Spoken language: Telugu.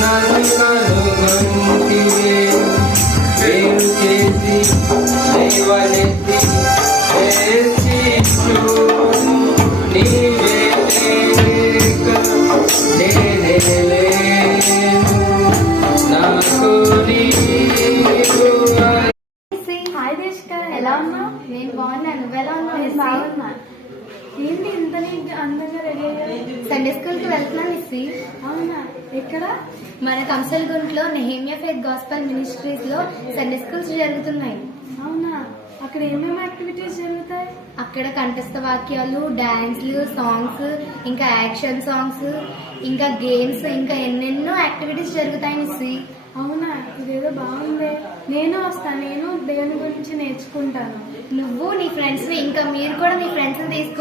నన్ను కనుగొంటివే వేరు చేసి దైవనెత్తి నీవే నేనే లేను నాకు హాయ్ దేశిక, ఎలా ఉన్నావు? నేను బాగున్నాను. నువ్వెలా ఉన్నావు? నేను బాగున్నా. ఏంటి ఇంత అందంగా రెడీ అయ్యావు? సండే స్కూల్ కి వెళ్తున్నాను మిస్సి. అవునా? ఎక్కడ? మన కంసల్గుంట్లో నెహేమియా ఫెయిత్ గాస్పెల్ మినిస్ట్రీస్ లో సండే స్కూల్స్ జరుగుతున్నాయి. అవునా? అక్కడ ఏమేమి యాక్టివిటీస్ జరుగుతాయి? అక్కడ కంఠస్థ వాక్యాలు, డాన్స్లు, సాంగ్స్, ఇంకా యాక్షన్ సాంగ్స్, ఇంకా గేమ్స్, ఇంకా ఎన్నెన్నో యాక్టివిటీస్ జరుగుతాయి మిస్సి. అవునా? ఇదేదో బాగుంది. నేను వస్తాను. నేను దేవుని గురించి నేర్చుకుంటాను. నువ్వు నీ ఫ్రెండ్స్ ని, ఇంకా మీరు కూడా మీ ఫ్రెండ్స్ ని తీసుకు